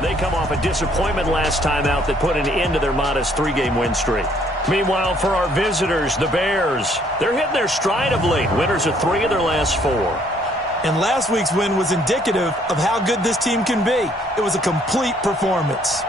They come off a disappointment last time out that put an end to their modest 3-game win streak. Meanwhile, for our visitors, the Bears, they're hitting their stride of late. Winners of 3 of their last 4. And last week's win was indicative of how good this team can be. It was a complete performance.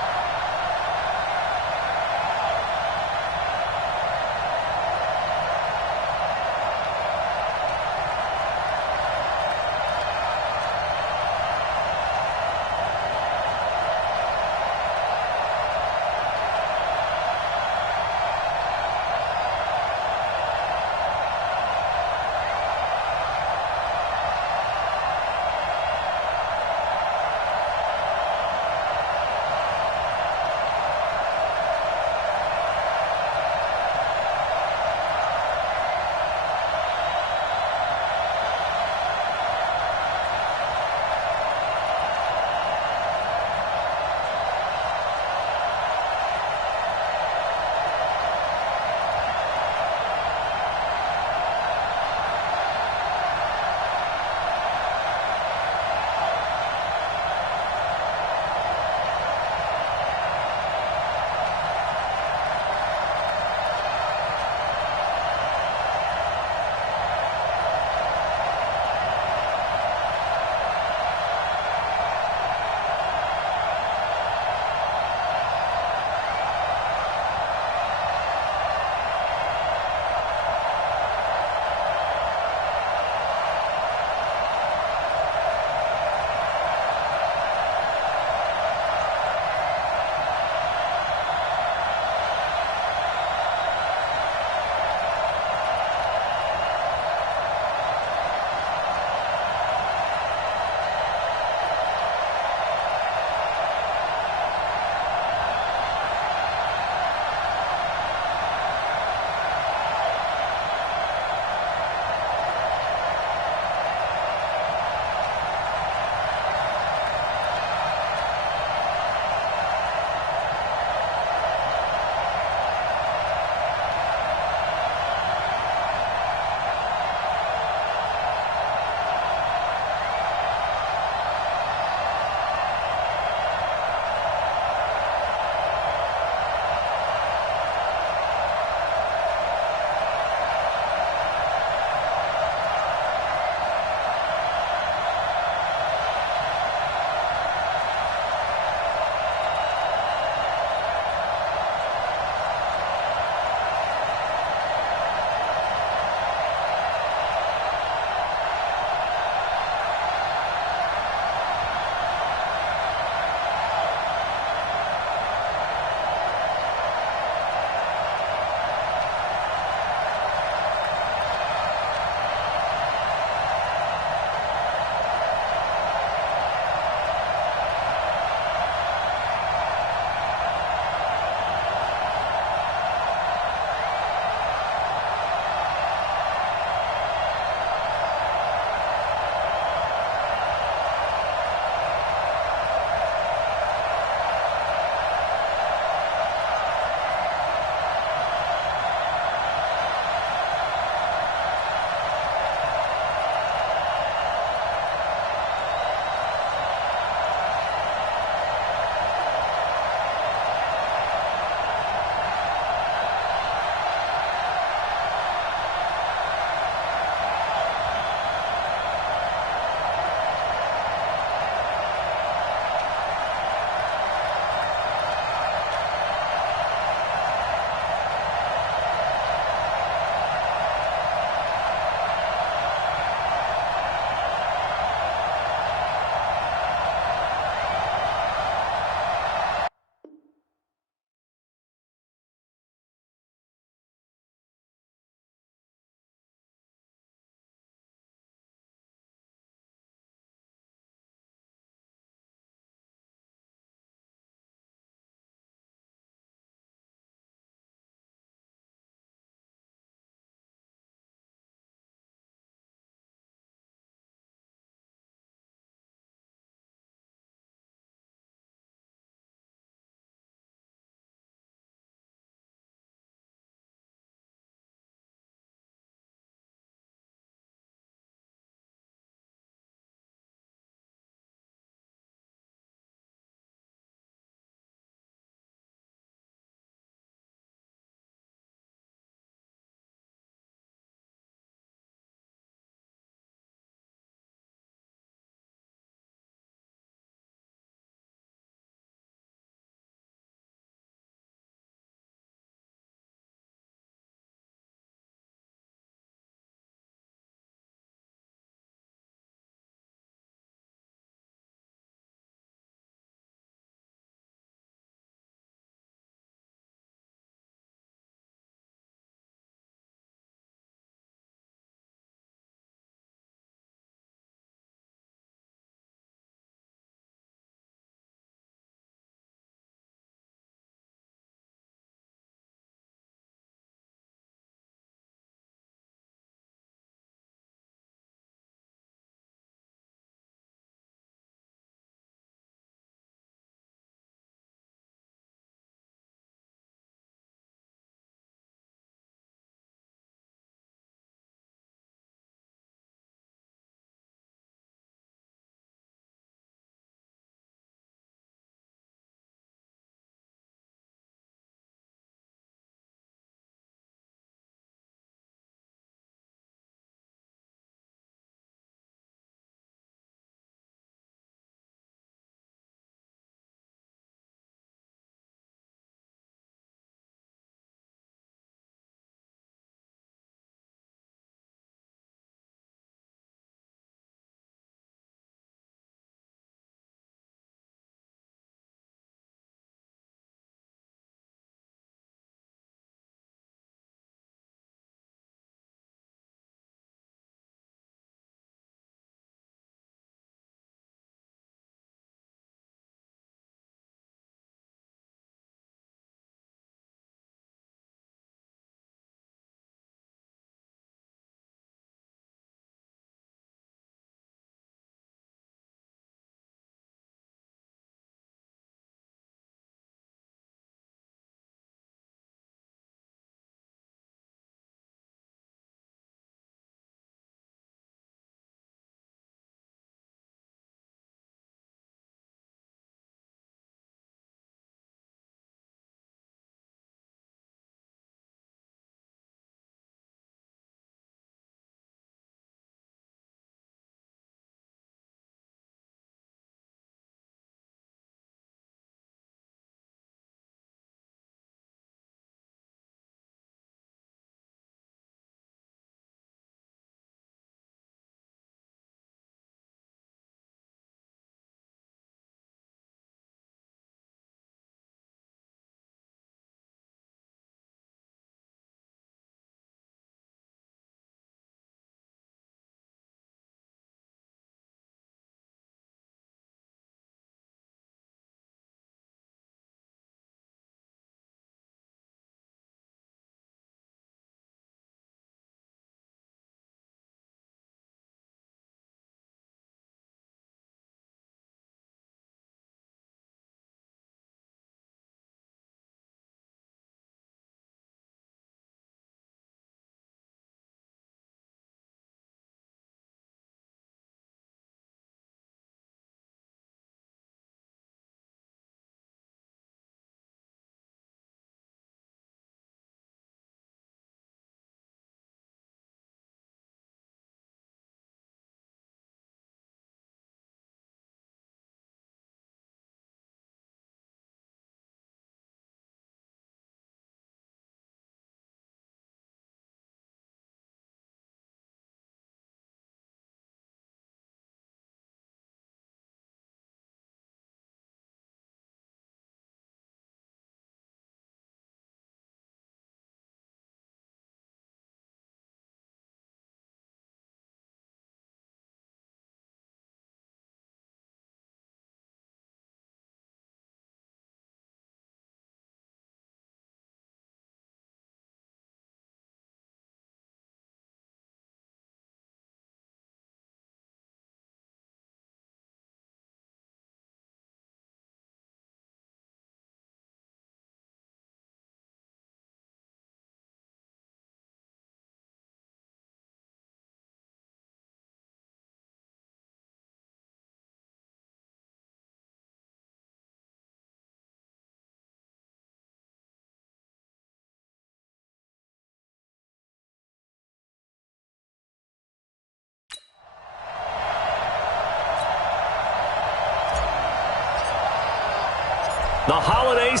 The holidays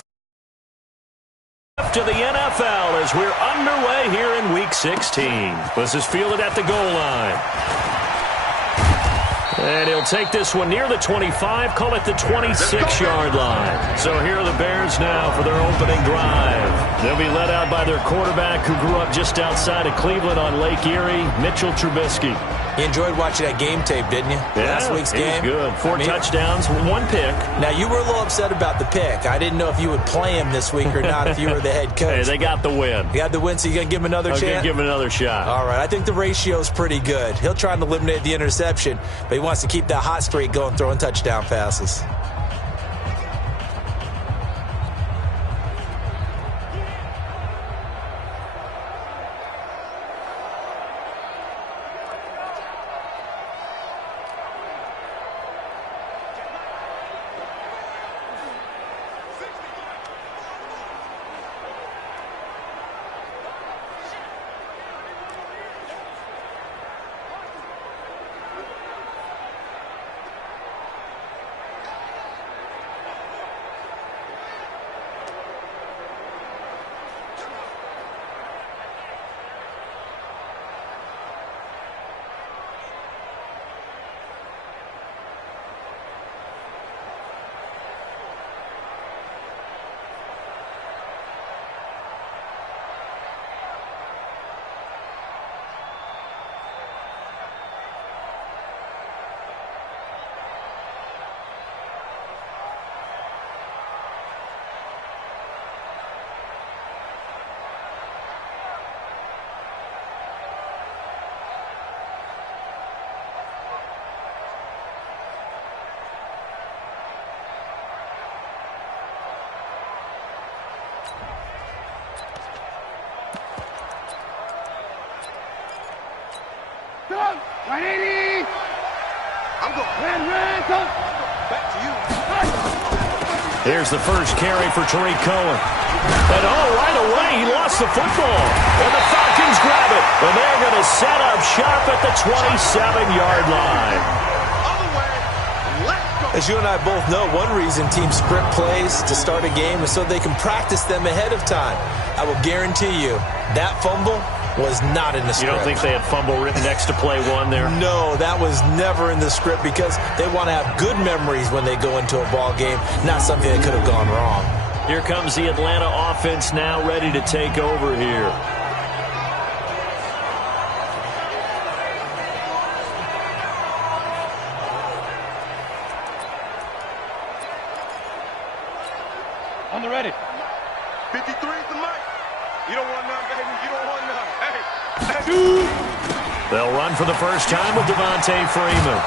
to the NFL as we're underway here in Week 16. This is fielded at the goal line. And he'll take this one near the 25, call it the 26-yard line. So here are the Bears now for their opening drive. They'll be led out by their quarterback who grew up just outside of Cleveland on Lake Erie, Mitchell Trubisky. You enjoyed watching that game tape, didn't you? Yeah, Last week's game. Good. Four touchdowns, one pick. Now, you were a little upset about the pick. I didn't know if you would play him this week or not if you were the head coach. Hey, they got the win. You got the win, so you're going to give him another chance? I'm going to give him another shot. All right. I think the ratio's pretty good. He'll try and eliminate the interception, but he wants to keep that hot streak going, throwing touchdown passes. Here's the first carry for Tariq Cohen. And right away, he lost the football. And the Falcons grab it. And they're going to set up shop at the 27-yard line. As you and I both know, one reason teams script plays to start a game is so they can practice them ahead of time. I will guarantee you that fumble was not in the script. You don't think they had fumble written next to play one there? No, that was never in the script because they want to have good memories when they go into a ball game, not something that could have gone wrong. Here comes the Atlanta offense now ready to take over here. On the ready. 53 is the mic. You don't want none, baby. You don't want none. Hey. They'll run for the first time with Devontae Freeman.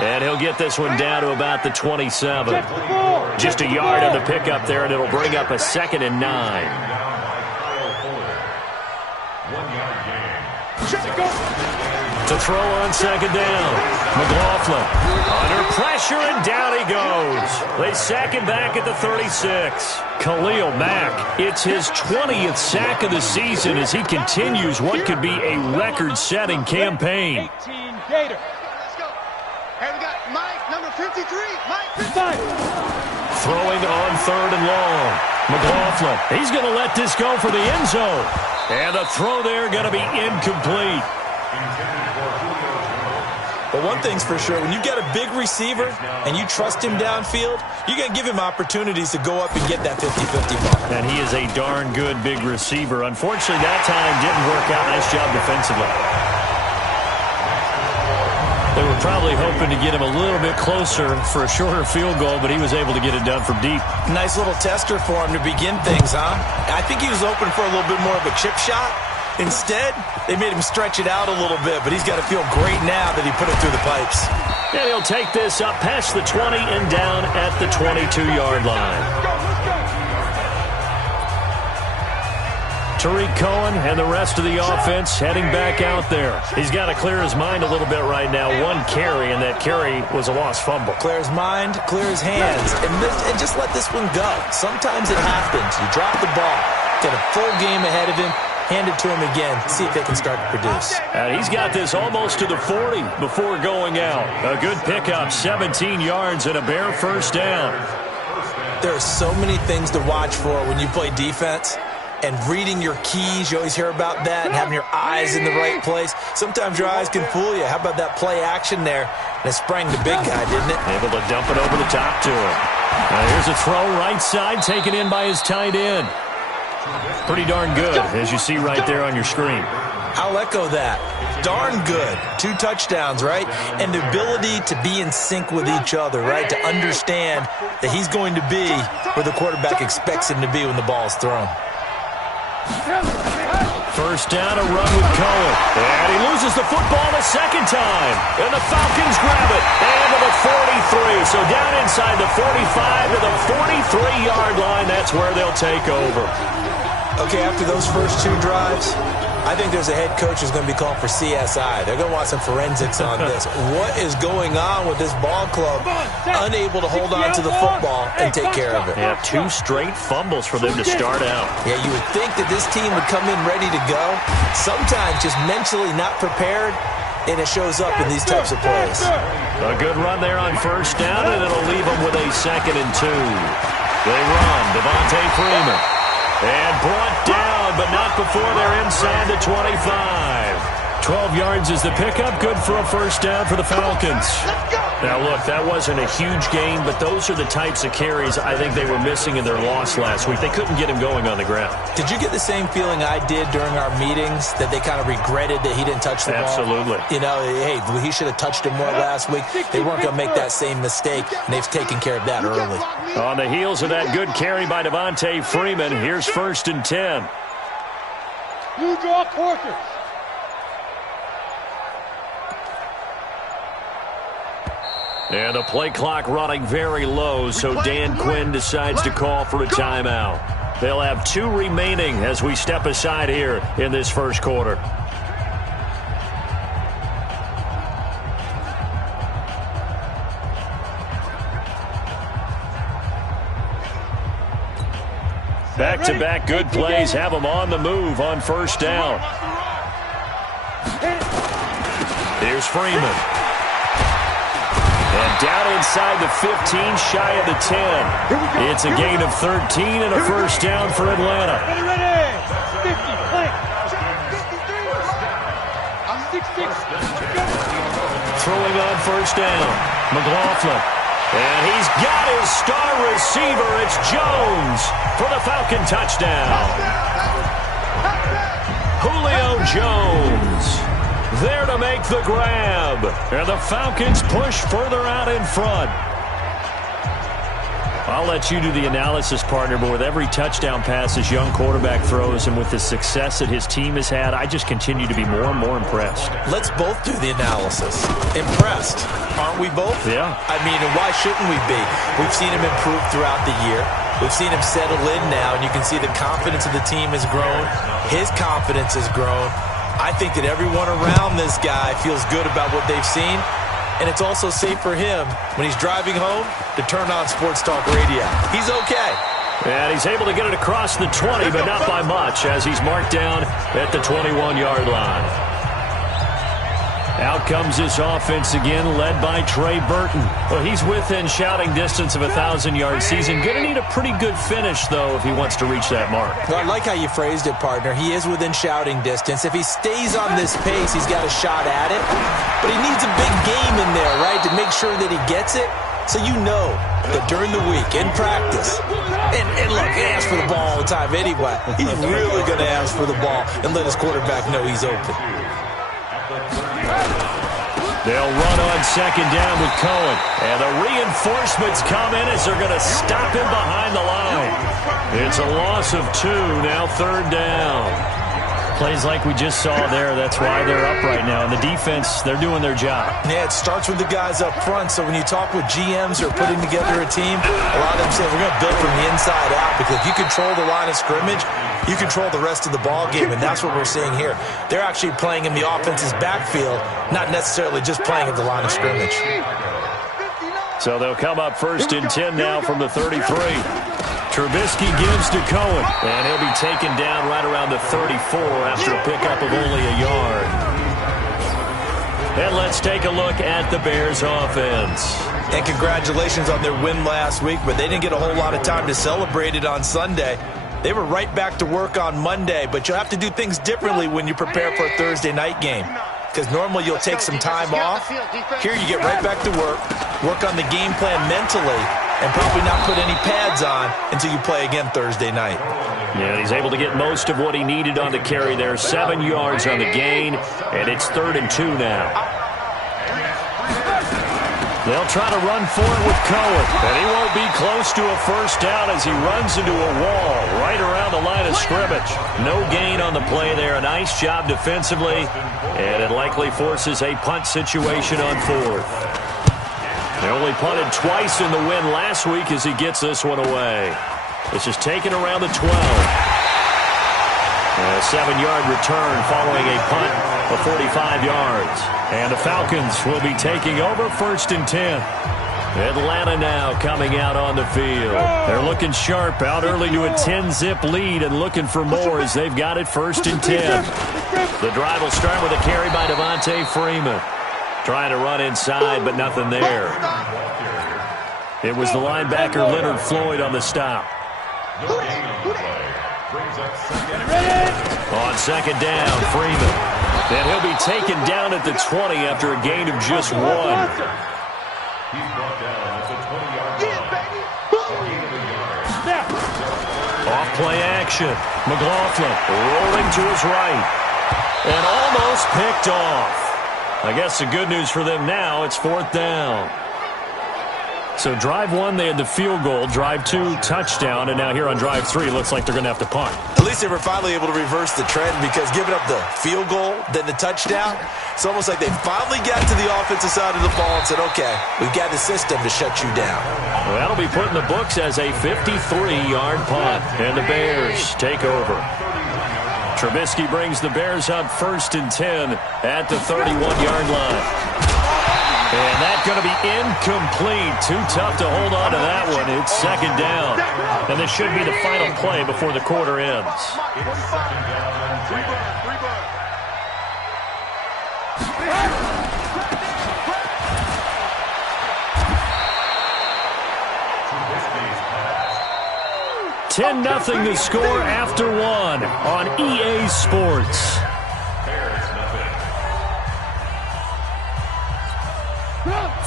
And he'll get this one down to about the 27. Just a yard on the pickup there, and it'll bring up a 2nd and 9. To throw on 2nd down. McLaughlin under pressure, and down he goes. They sack him back at the 36. Khalil Mack, it's his 20th sack of the season as he continues what could be a record-setting campaign. 18 Gator. Let's go. Hey, we got Mike, number 53. Mike, 55. Throwing on 3rd and long. McLaughlin, he's going to let this go for the end zone. And the throw there going to be incomplete. But one thing's for sure, when you've got a big receiver and you trust him downfield, you're going to give him opportunities to go up and get that 50-50 ball. And he is a darn good big receiver. Unfortunately, that time didn't work out. Nice job defensively. They were probably hoping to get him a little bit closer for a shorter field goal, but he was able to get it done from deep. Nice little tester for him to begin things, huh? I think he was open for a little bit more of a chip shot. Instead, they made him stretch it out a little bit, but he's got to feel great now that he put it through the pipes. And he'll take this up past the 20 and down at the 22-yard line. Tariq Cohen and the rest of the offense heading back out there. He's got to clear his mind a little bit right now. One carry, and that carry was a lost fumble. Clear his mind, clear his hands, and just let this one go. Sometimes it happens. You drop the ball, get a full game ahead of him, hand it to him again, see if they can start to produce. And he's got this almost to the 40 before going out. A good pickup, 17 yards and a Bear first down. There are so many things to watch for when you play defense. And reading your keys, you always hear about that, and having your eyes in the right place. Sometimes your eyes can fool you. How about that play action there? And it sprang the big guy, didn't it? Able to dump it over the top to him. Here's a throw right side, taken in by his tight end. Pretty darn good, as you see right there on your screen. I'll echo that. Darn good. 2 touchdowns, right? And the ability to be in sync with each other, right? To understand that he's going to be where the quarterback expects him to be when the ball is thrown. First down, a run with Cohen. And he loses the football a second time. And the Falcons grab it. And to the 43. So down inside the 45 to the 43-yard line. That's where they'll take over. Okay, after those first 2 drives, I think there's a head coach who's going to be called for CSI. They're going to want some forensics on this. What is going on with this ball club? Unable to hold on to the football and take care of it. Yeah, 2 straight fumbles for them to start out. Yeah, you would think that this team would come in ready to go. Sometimes just mentally not prepared, and it shows up in these types of plays. A good run there on first down, and it'll leave them with a 2nd and 2. They run. Devontae Freeman. And brought down, but not before they're inside the 25. 12 yards is the pickup. Good for a first down for the Falcons. Now, look, that wasn't a huge gain, but those are the types of carries I think they were missing in their loss last week. They couldn't get him going on the ground. Did you get the same feeling I did during our meetings, that they kind of regretted that he didn't touch the ball? Absolutely. You know, hey, he should have touched him more last week. They weren't going to make that same mistake, and they've taken care of that early. On the heels of that good carry by Devontae Freeman, here's 1st and 10. You draw quarters. And the play clock running very low, so Dan Quinn decides to call for a timeout. They'll have 2 remaining as we step aside here in this first quarter. Back-to-back good plays have them on the move on first down. Here's Freeman. And down inside the 15, shy of the 10. It's a gain of 13 and a first down for Atlanta. Ready. 50, play. Throwing on first down. McLaughlin. And he's got his star receiver. It's Jones for the Falcon touchdown. Julio Jones there to make the grab. And the Falcons push further out in front. I'll let you do the analysis, partner, but with every touchdown pass this young quarterback throws and with the success that his team has had, I just continue to be more and more impressed. Let's both do the analysis. Impressed, aren't we both? Yeah. I mean, and why shouldn't we be? We've seen him improve throughout the year. We've seen him settle in now, and you can see the confidence of the team has grown. His confidence has grown. I think that everyone around this guy feels good about what they've seen. And it's also safe for him when he's driving home to turn on Sports Talk Radio. He's okay. And he's able to get it across the 20, but not by much, as he's marked down at the 21-yard line. Out comes this offense again, led by Trey Burton. Well, he's within shouting distance of a 1,000-yard season. Going to need a pretty good finish, though, if he wants to reach that mark. Well, I like how you phrased it, partner. He is within shouting distance. If he stays on this pace, he's got a shot at it. But he needs a big game in there, right, to make sure that he gets it. So you know that during the week, in practice, and look, he asks for the ball all the time anyway. He's really going to ask for the ball and let his quarterback know he's open. They'll run on second down with Cohen. And the reinforcements come in as they're going to stop him behind the line. It's a loss of 2, now third down. Plays like we just saw there, that's why they're up right now. And the defense, they're doing their job. Yeah, it starts with the guys up front. So when you talk with GMs who are putting together a team, a lot of them say, we're going to build from the inside out. Because if you control the line of scrimmage, you control the rest of the ball game, and that's what we're seeing here. They're actually playing in the offense's backfield, not necessarily just playing at the line of scrimmage. So they'll come up first and 10 now from the 33. Trubisky gives to Cohen, and he'll be taken down right around the 34 after a pickup of only a yard. And let's take a look at the Bears offense. And congratulations on their win last week, but they didn't get a whole lot of time to celebrate it on Sunday. They were right back to work on Monday, but you'll have to do things differently when you prepare for a Thursday night game. Because normally you'll take some time off. Here you get right back to work on the game plan mentally, and probably not put any pads on until you play again Thursday night. Yeah, he's able to get most of what he needed on the carry there. 7 yards on the gain, and it's 3rd and 2 now. They'll try to run for it with Cohen, and he won't be close to a first down as he runs into a wall right around the line of scrimmage. No gain on the play there. A nice job defensively, and it likely forces a punt situation on 4th. They only punted twice in the win last week as he gets this one away. This is taken around the 12. A 7-yard return following a punt of 45 yards. And the Falcons will be taking over 1st and 10. Atlanta now coming out on the field. They're looking sharp, out early to a 10-zip lead and looking for more as they've got it 1st and 10. The drive will start with a carry by Devontae Freeman. Trying to run inside, but nothing there. It was the linebacker Leonard Floyd on the stop. On 2nd down, Freeman. And he'll be taken down at the 20 after a gain of just 1. Off play action. McLaughlin rolling to his right. And almost picked off. I guess the good news for them now, it's 4th down. So drive 1, they had the field goal. Drive 2, touchdown. And now here on drive 3, looks like they're going to have to punt. At least they were finally able to reverse the trend, because giving up the field goal, then the touchdown, it's almost like they finally got to the offensive side of the ball and said, okay, we've got the system to shut you down. Well, that'll be put in the books as a 53-yard punt. And the Bears take over. Trubisky brings the Bears up 1st and 10 at the 31-yard line. And that's going to be incomplete. Too tough to hold on to that one. It's 2nd down. And this should be the final play before the quarter ends. $10-0 the score after 1 on EA Sports.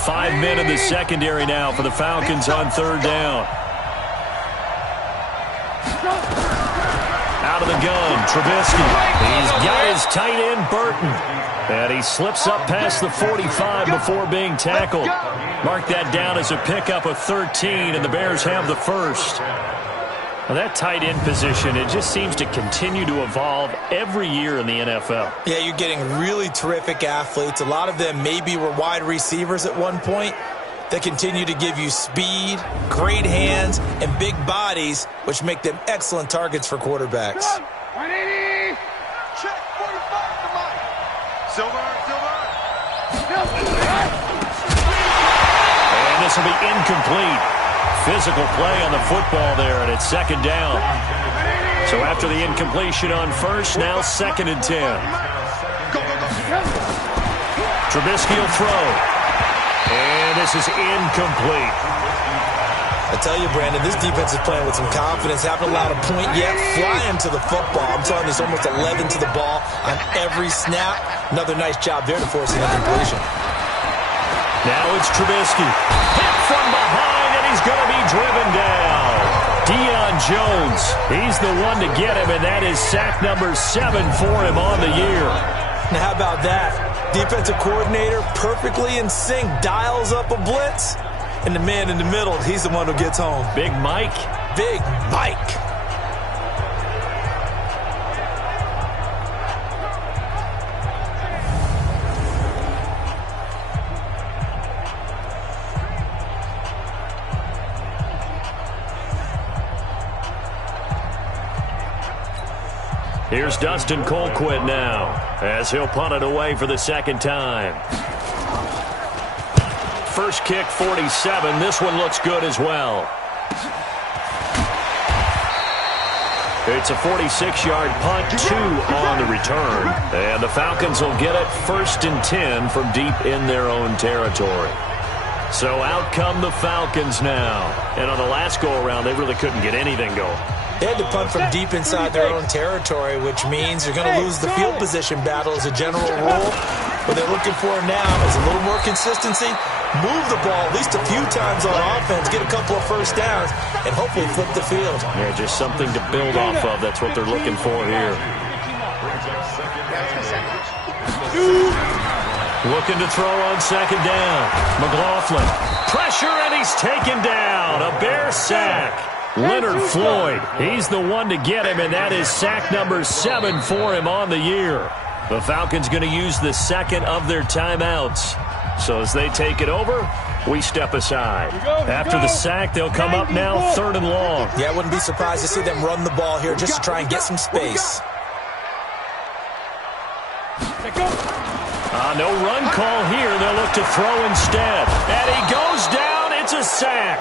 5 men in the secondary now for the Falcons on 3rd down. Out of the gun, Trubisky. He's got his tight end, Burton. And he slips up past the 45 before being tackled. Mark that down as a pickup of 13, and the Bears have the first. Well, that tight end position, it just seems to continue to evolve every year in the NFL. Yeah, you're getting really terrific athletes. A lot of them maybe were wide receivers at one point. They continue to give you speed, great hands, and big bodies, which make them excellent targets for quarterbacks. 180. Check 45 to Mike. Silver. And this will be incomplete. Physical play on the football there, and it's 2nd down. So after the incompletion on 1st, now 2nd and 10. Trubisky will throw. And this is incomplete. I tell you, Brandon, this defense is playing with some confidence. Haven't allowed a point yet. Flying to the football. I'm telling you, it's almost 11 to the ball on every snap. Another nice job there to force an incompletion. Now it's Trubisky. Hit from behind, and he's going to be driven down. Deion Jones, he's the one to get him, and that is sack number 7 for him on the year. Now, how about that? Defensive coordinator perfectly in sync, dials up a blitz, and the man in the middle, he's the one who gets home. Big Mike. Big Mike. Here's Dustin Colquitt now, as he'll punt it away for the 2nd time. First kick, 47. This one looks good as well. It's a 46-yard punt, 2 on the return. And the Falcons will get it 1st and 10 from deep in their own territory. So out come the Falcons now. And on the last go-around, they really couldn't get anything going. They had to punt from deep inside their own territory, which means you're going to lose the field position battle as a general rule. What they're looking for now is a little more consistency, move the ball at least a few times on offense, get a couple of first downs, and hopefully flip the field. Yeah, just something to build off of. That's what they're looking for here. Looking to throw on 2nd down. McLaughlin. Pressure, and he's taken down. A Bear sack. Leonard Floyd, he's the one to get him, and that is sack number 7 for him on the year. The Falcons going to use the second of their timeouts. So as they take it over, we step aside. After the sack, they'll come up now 3rd and long. Yeah, I wouldn't be surprised to see them run the ball here just to try and get some space. No run call here. They'll look to throw instead. And he goes down. It's a sack.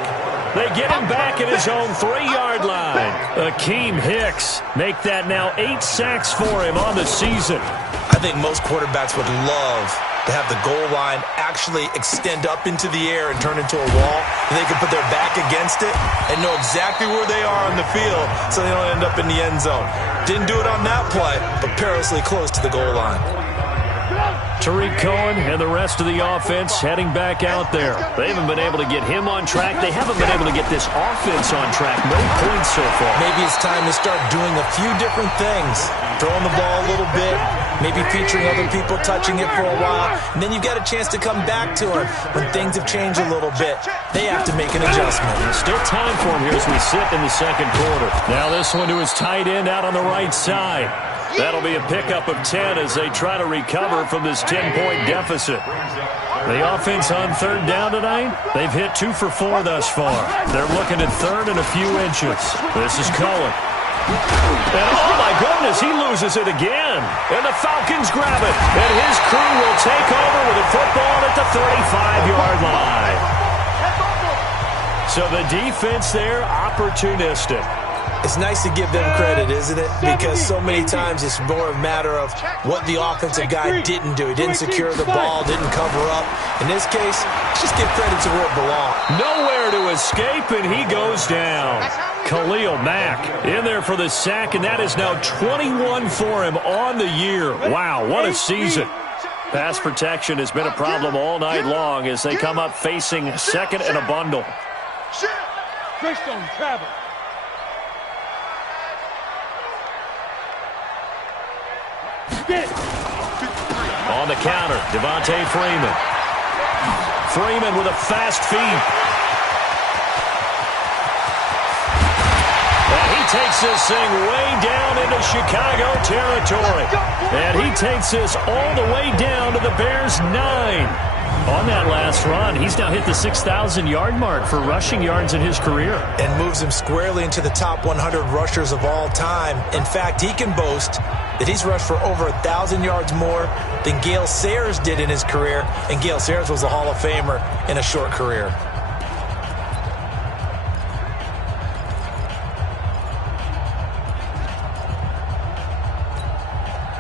They get him back at his own 3-yard line. Akeem Hicks make that now 8 sacks for him on the season. I think most quarterbacks would love to have the goal line actually extend up into the air and turn into a wall. And they can put their back against it and know exactly where they are on the field so they don't end up in the end zone. Didn't do it on that play, but perilously close to the goal line. Tariq Cohen and the rest of the offense heading back out there. They haven't been able to get him on track. They haven't been able to get this offense on track. No points so far. Maybe it's time to start doing a few different things. Throwing the ball a little bit, maybe featuring other people touching it for a while, and then you've got a chance to come back to him when things have changed a little bit. They have to make an adjustment. Still time for him here as we sit in the 2nd quarter. Now this one to his tight end out on the right side. That'll be a pickup of 10 as they try to recover from this 10-point deficit. The offense on 3rd down tonight, they've hit 2 for 4 thus far. They're looking at 3rd and a few inches. This is Cohen. And oh my goodness, he loses it again. And the Falcons grab it. And his crew will take over with the football at the 35-yard line. So the defense there, opportunistic. It's nice to give them credit, isn't it? Because so many times it's more a matter of what the offensive guy didn't do. He didn't secure the ball, didn't cover up. In this case, just give credit to where it belongs. Nowhere to escape, and he goes down. Khalil Mack in there for the sack, and that is now 21 for him on the year. Wow, what a season. Pass protection has been a problem all night long as they come up facing 2nd and a bundle. Travel. On the counter, Devontae Freeman. Freeman with a fast feet. And he takes this thing way down into Chicago territory. And he takes this all the way down to the Bears' 9. On that last run, he's now hit the 6,000-yard mark for rushing yards in his career. And moves him squarely into the top 100 rushers of all time. In fact, he can boast that he's rushed for over 1,000 yards more than Gale Sayers did in his career. And Gale Sayers was a Hall of Famer in a short career.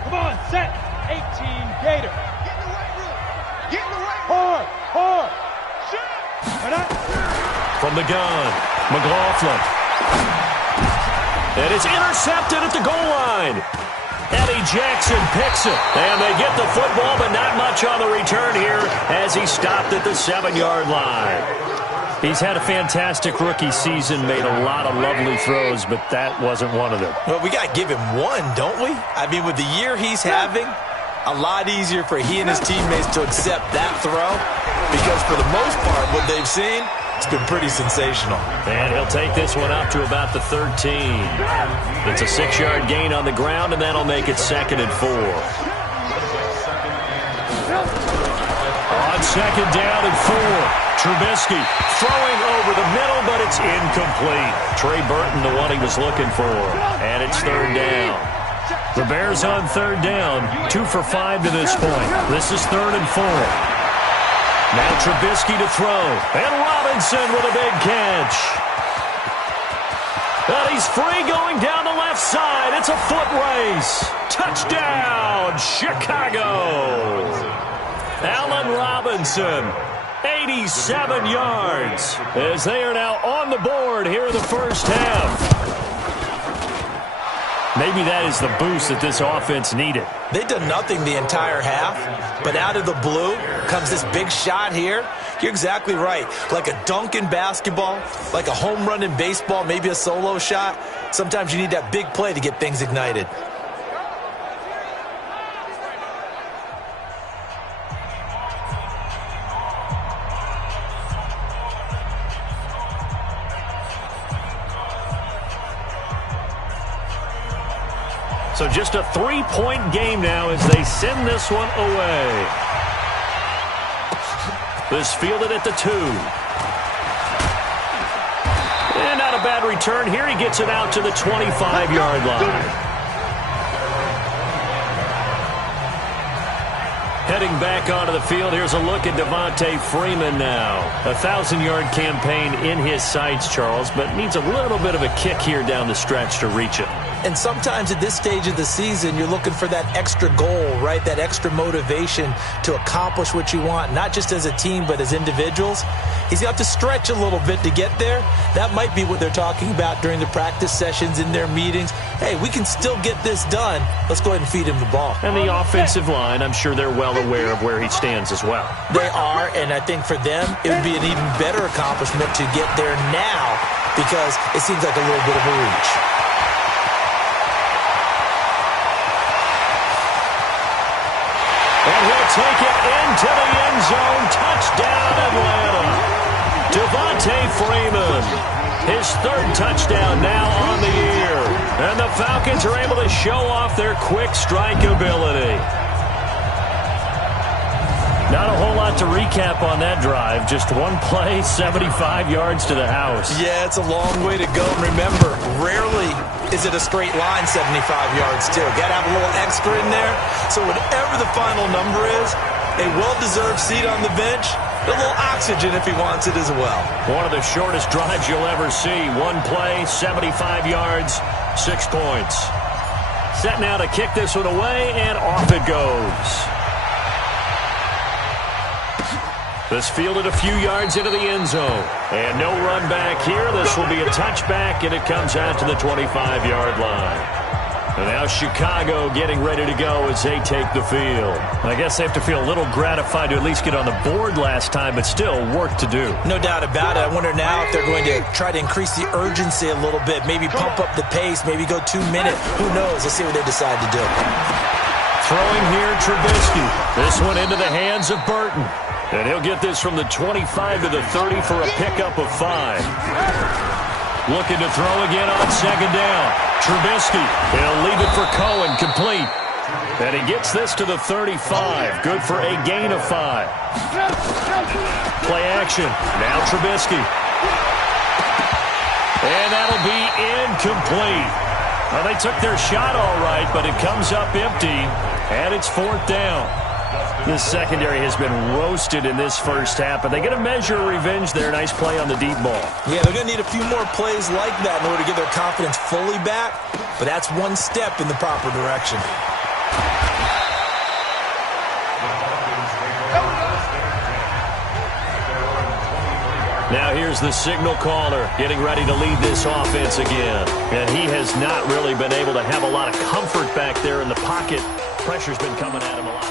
Come on, set. 18 Gator. Hard. From the gun, McLaughlin. And it's intercepted at the goal line. Eddie Jackson picks it. And they get the football, but not much on the return here as he stopped at the 7-yard line. He's had a fantastic rookie season, made a lot of lovely throws, but that wasn't one of them. Well, we got to give him one, don't we? I mean, with the year he's having, a lot easier for he and his teammates to accept that throw because for the most part, what they've seen, it's been pretty sensational. And he'll take this one up to about the 13. It's a 6-yard gain on the ground, and that'll make it 2nd and 4. On 2nd down and 4, Trubisky throwing over the middle, but it's incomplete. Trey Burton, the one he was looking for, and it's 3rd down. The Bears on 3rd down, 2 for 5 to this point. This is 3rd and 4. Now Trubisky to throw, and Robinson with a big catch. And he's free going down the left side. It's a foot race. Touchdown, Chicago. Allen Robinson, 87 yards, as they are now on the board here in the first half. Maybe that is the boost that this offense needed. They've done nothing the entire half, but out of the blue comes this big shot here. You're exactly right. Like a dunk in basketball, like a home run in baseball, maybe a solo shot. Sometimes you need that big play to get things ignited. So just a 3-point game now as they send this one away. This fielded at the 2. And not a bad return here. He gets it out to the 25-yard line. Heading back onto the field, here's a look at Devontae Freeman now. A 1,000-yard campaign in his sights, Charles, but needs a little bit of a kick here down the stretch to reach it. And sometimes at this stage of the season, you're looking for that extra goal, right? That extra motivation to accomplish what you want, not just as a team, but as individuals. He's got to stretch a little bit to get there. That might be what they're talking about during the practice sessions, in their meetings. Hey, we can still get this done. Let's go ahead and feed him the ball. And the offensive line, I'm sure they're well aware of where he stands as well. They are, and I think for them, it would be an even better accomplishment to get there now because it seems like a little bit of a reach. And he'll take it into the end zone. Touchdown, Atlanta. Devontae Freeman, his 3rd touchdown now on the year. And the Falcons are able to show off their quick strike ability. Not a whole lot to recap on that drive. Just one play, 75 yards to the house. Yeah, it's a long way to go. And remember, rarely is it a straight line 75 yards, too. Got to have a little extra in there. So whatever the final number is, a well-deserved seat on the bench, a little oxygen if he wants it as well. One of the shortest drives you'll ever see. One play, 75 yards, 6 points. Set now to kick this one away, and off it goes. This fielded a few yards into the end zone. And no run back here. This will be a touchback, and it comes out to the 25-yard line. And now Chicago getting ready to go as they take the field. I guess they have to feel a little gratified to at least get on the board last time, but still work to do. No doubt about it. I wonder now if they're going to try to increase the urgency a little bit, maybe pump up the pace, maybe go 2 minutes. Who knows? Let's see what they decide to do. Throwing here, Trubisky. This one into the hands of Burton. And he'll get this from the 25 to the 30 for a pickup of 5. Looking to throw again on 2nd down. Trubisky, he'll leave it for Cohen, complete. And he gets this to the 35. Good for a gain of 5. Play action. Now Trubisky. And that'll be incomplete. Well, they took their shot all right, but it comes up empty. And it's 4th down. This secondary has been roasted in this first half, but they get a measure of revenge there. Nice play on the deep ball. Yeah, they're going to need a few more plays like that in order to get their confidence fully back, but that's one step in the proper direction. Now here's the signal caller getting ready to lead this offense again. And he has not really been able to have a lot of comfort back there in the pocket. Pressure's been coming at him a lot.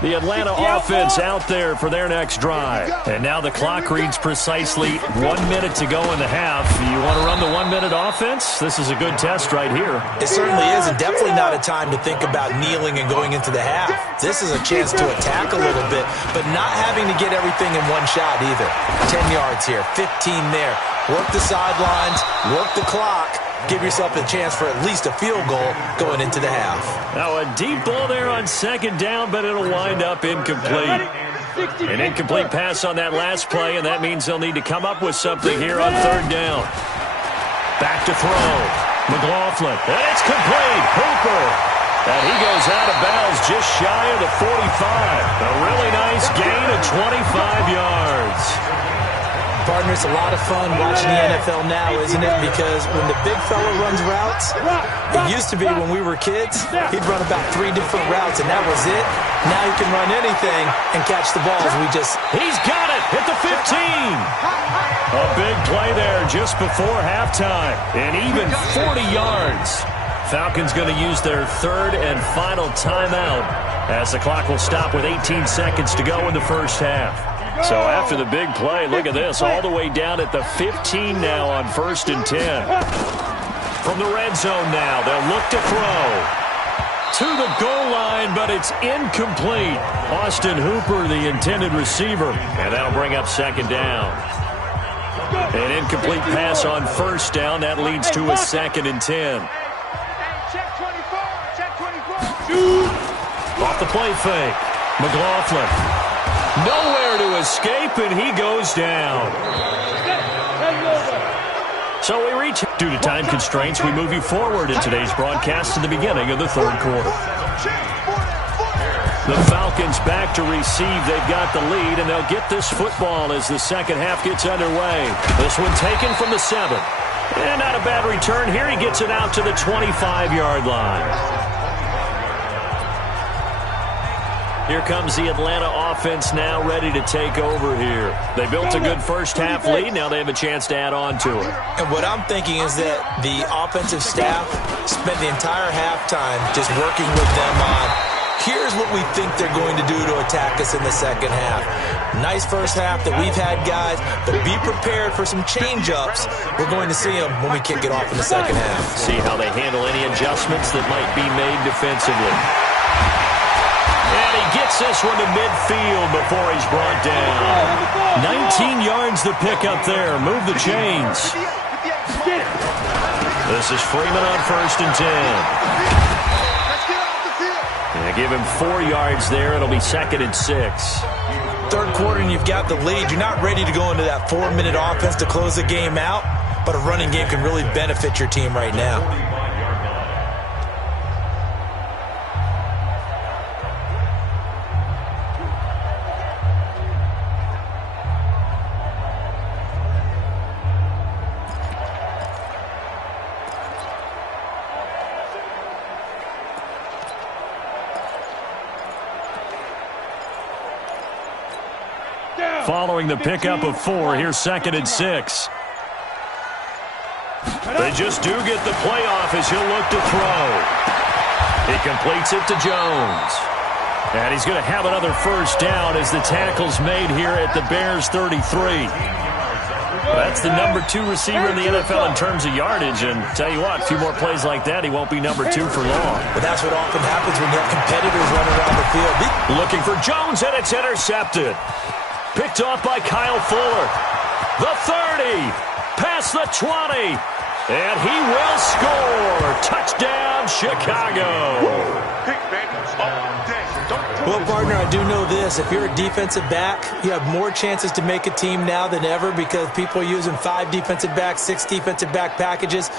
The Atlanta offense out there for their next drive. And now the clock reads precisely 1 minute to go in the half. You want to run the 1 minute offense? This is a good test right here. It certainly is, and definitely not a time to think about kneeling and going into the half. This is a chance to attack a little bit, but not having to get everything in one shot either. 10 yards here, 15 there. Work the sidelines, work the clock. Give yourself a chance for at least a field goal going into the half. Now a deep ball there on 2nd down, but it'll wind up incomplete. An incomplete pass on that last play, and that means they'll need to come up with something here on 3rd down. Back to throw. McLaughlin, and it's complete. Hooper. And he goes out of bounds just shy of the 45. A really nice gain of 25 yards. Partner, it's a lot of fun watching the NFL now, isn't it? Because when the big fella runs routes, it used to be when we were kids, he'd run about 3 different routes, and that was it. Now he can run anything and catch the balls. He's got it at the 15. A big play there just before halftime. And even 40 yards. Falcons going to use their third and final timeout as the clock will stop with 18 seconds to go in the first half. So after the big play, look at this, all the way down at the 15 now on 1st and 10. From the red zone now, they'll look to throw. To the goal line, but it's incomplete. Austin Hooper, the intended receiver, and that'll bring up 2nd down. An incomplete pass on 1st down. That leads to a 2nd and 10. Check 24. Check 24. Off the play fake. McLaughlin. Nowhere to escape, and he goes down. So we reach. Due to time constraints, we move you forward in today's broadcast to the beginning of the 3rd quarter. The Falcons back to receive. They've got the lead, and they'll get this football as the second half gets underway. This one taken from the 7. And not a bad return here. He gets it out to the 25-yard line. Here comes the Atlanta offense now ready to take over here. They built a good first-half lead. Now they have a chance to add on to it. And what I'm thinking is that the offensive staff spent the entire halftime just working with them on, here's what we think they're going to do to attack us in the second half. Nice first half that we've had, guys, but be prepared for some change-ups. We're going to see them when we kick it off in the second half. See how they handle any adjustments that might be made defensively. And he gets this one to midfield before he's brought down. 19 yards to pick up there. Move the chains. This is Freeman on 1st and 10. And give him 4 yards there. It'll be 2nd and 6. 3rd quarter and you've got the lead. You're not ready to go into that 4-minute offense to close the game out, but a running game can really benefit your team right now. Following the pickup of 4, here's 2nd and 6. They just do get the playoff as he'll look to throw. He completes it to Jones. And he's going to have another first down as the tackle's made here at the Bears' 33. That's the number 2 receiver in the NFL in terms of yardage. And tell you what, a few more plays like that, he won't be number 2 for long. But that's what often happens when you have competitors running around the field. Looking for Jones, and it's intercepted. Picked off by Kyle Fuller. The 30. Past the 20. And he will score. Touchdown, Chicago. Well, partner, I do know this. If you're a defensive back, you have more chances to make a team now than ever because people are using 5 defensive backs, 6 defensive back packages.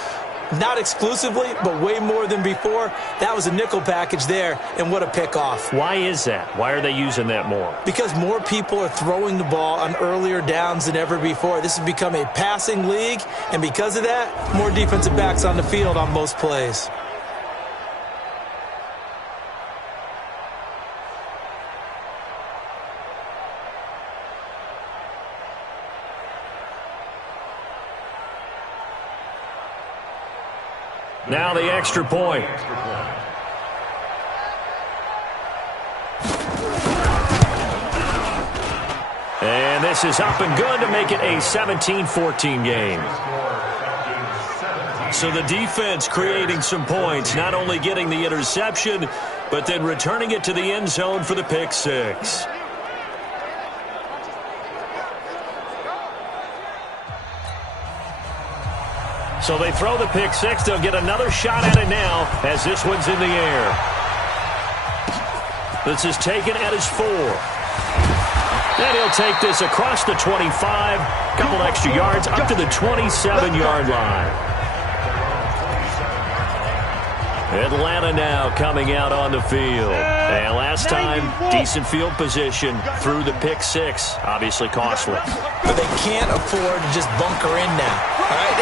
Not exclusively, but way more than before. That was a nickel package there, and what a pickoff. Why is that? Why are they using that more? Because more people are throwing the ball on earlier downs than ever before. This has become a passing league, and because of that, more defensive backs on the field on most plays. Now the extra point. And this is up and good to make it a 17-14 game. So the defense creating some points, not only getting the interception, but then returning it to the end zone for the pick 6. So they throw the pick 6. They'll get another shot at it now as this one's in the air. This is taken at his 4. And he'll take this across the 25. Couple extra yards up to the 27-yard line. Atlanta now coming out on the field. And last time, decent field position through the pick six. Obviously costly. But they can't afford to just bunker in now. All right?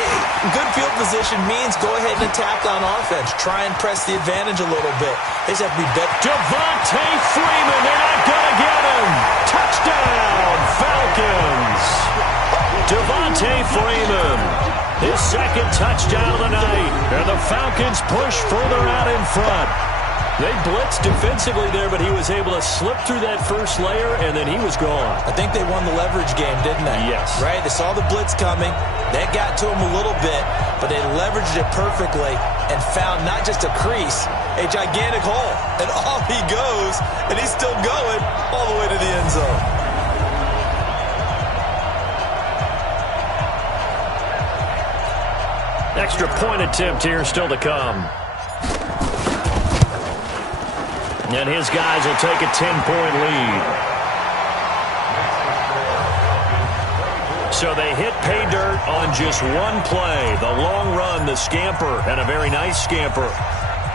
Good field position means go ahead and attack on offense. Try and press the advantage a little bit. They just have to be better. Devontae Freeman, they're not going to get him. Touchdown, Falcons. Devontae Freeman, his second touchdown of the night. And the Falcons push further out in front. They blitzed defensively there, but he was able to slip through that first layer, and then he was gone. I think they won the leverage game, didn't they? Yes. Right? They saw the blitz coming. That got to him a little bit, but they leveraged it perfectly and found not just a crease, a gigantic hole. And off he goes, and he's still going all the way to the end zone. Extra point attempt here still to come. And his guys will take a 10-point lead. So they hit pay dirt on just one play. The long run, the scamper, and a very nice scamper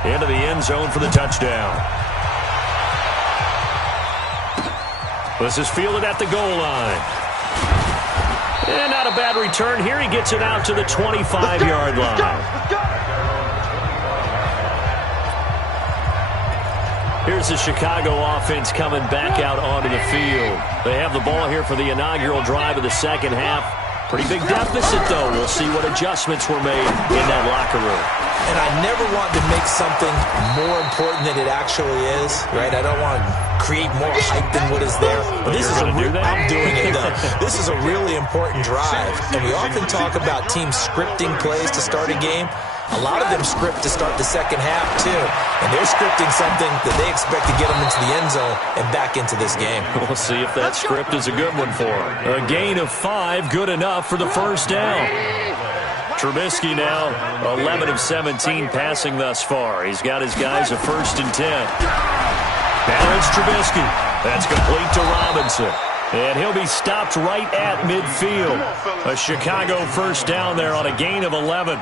into the end zone for the touchdown. This is fielded at the goal line. And not a bad return here. He gets it out to the 25-yard line. Here's the Chicago offense coming back out onto the field. They have the ball here for the inaugural drive of the second half. Pretty big deficit, though. We'll see what adjustments were made in that locker room. And I never want to make something more important than it actually is, right? I don't want to create more hype than what is there. But this is I'm doing it, though. This is a really important drive. And we often talk about teams scripting plays to start a game. A lot of them script to start the second half, too. And they're scripting something that they expect to get them into the end zone and back into this game. We'll see if that script is a good one for them. A gain of 5, good enough for the first down. Trubisky now 11 of 17 passing thus far. He's got his guys a 1st and 10. Now it's Trubisky. That's complete to Robinson. And he'll be stopped right at midfield. A Chicago first down there on a gain of 11.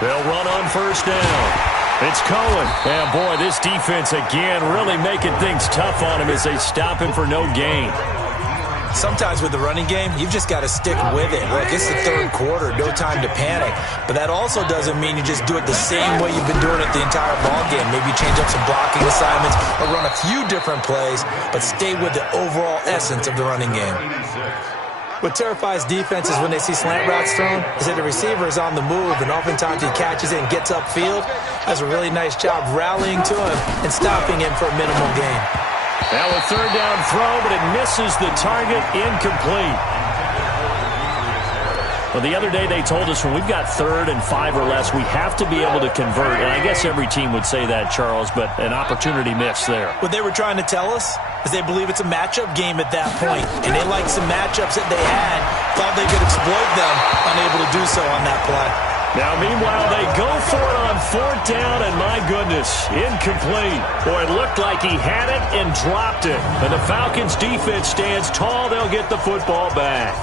They'll run on first down. It's Cohen. And, boy, this defense again really making things tough on him as they stop him for no gain. Sometimes with the running game, you've just got to stick with it. Look, it's the third quarter, no time to panic. But that also doesn't mean you just do it the same way you've been doing it the entire ball game. Maybe change up some blocking assignments or run a few different plays, but stay with the overall essence of the running game. What terrifies defenses when they see slant routes thrown is that the receiver is on the move, and oftentimes he catches it and gets upfield. Does a really nice job rallying to him and stopping him for a minimal gain. Now a third down throw, but it misses the target, incomplete. Well, the other day they told us when we've got 3rd and 5 or less, we have to be able to convert. And I guess every team would say that, Charles, but an opportunity missed there. What they were trying to tell us is they believe it's a matchup game at that point. And they liked some matchups that they had, thought they could exploit them, unable to do so on that play. Now, meanwhile, they go for it on 4th down, and my goodness, incomplete. Boy, it looked like he had it and dropped it. And the Falcons' defense stands tall. They'll get the football back.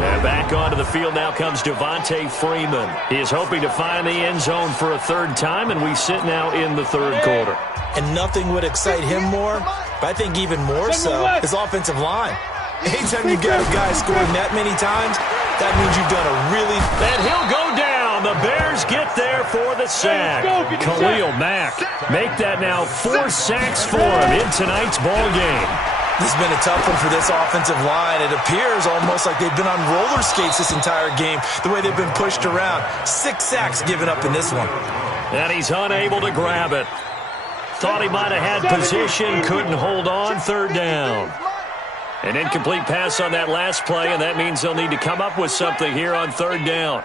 And back onto the field now comes Devontae Freeman. He is hoping to find the end zone for a 3rd time, and we sit now in the 3rd quarter. And nothing would excite him more, but I think even more so, his offensive line. Anytime you got a guy scoring that many times, that means you've done a really... And he'll go down. The Bears get there for the sack. Khalil Mack make that now 4 sacks for him in tonight's ball game. This has been a tough one for this offensive line. It appears almost like they've been on roller skates this entire game, the way they've been pushed around. 6 sacks given up in this one. And he's unable to grab it. Thought he might have had position, couldn't hold on, 3rd down. An incomplete pass on that last play, and that means they'll need to come up with something here on 3rd down.